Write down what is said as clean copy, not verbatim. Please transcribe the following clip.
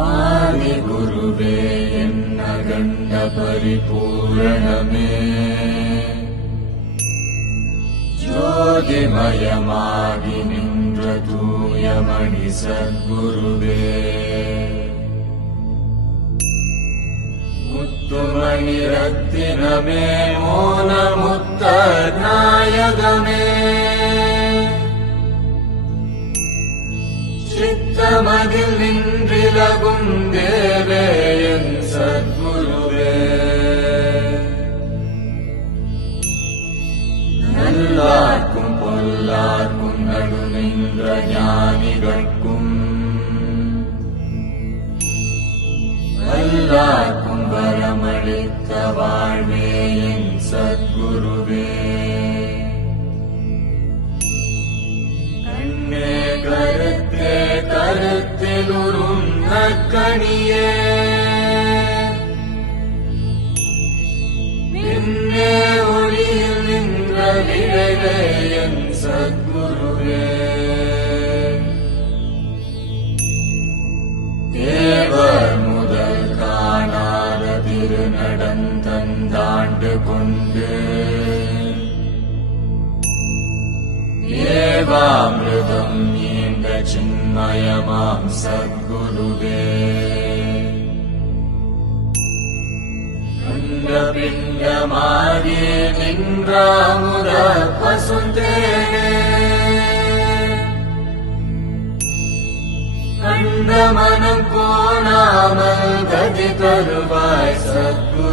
ஆதி குருவே என்ன கண்ட பரிபூரணமே ஜோதிமயமாகி நின்ற தூயமணி சத்குருவே முத்துமணி ரத்தினமே மோன முத்த நாயகமே சித்தமதில் நின்றிலகும் தேவே என் சத்குருவே நல்லார்க்கும் பொல்லார்க்கும் நடு நின்ற ஞானிகட்கும் எல்லார்க்கும் வரமளித்த வாழ்வே என் சத்குருவே கண்ணே கருத்தே கருத்திலுறும் நற்கணியே நின்னே ஒளியில் நின்ற விளைவே என் சத்குருவே தேவர் முதல் காணாத திருநடந்தந்தாண்டு கொண்டு தேவாமிருதம் நீண்ட சின்மயமாம் சத்குருவே அண்ட பிண்டமாகி நின்றாமுத பசுந்தேனே கண்ட மனம் போனாமல் கதி தருவாய் சத்குரு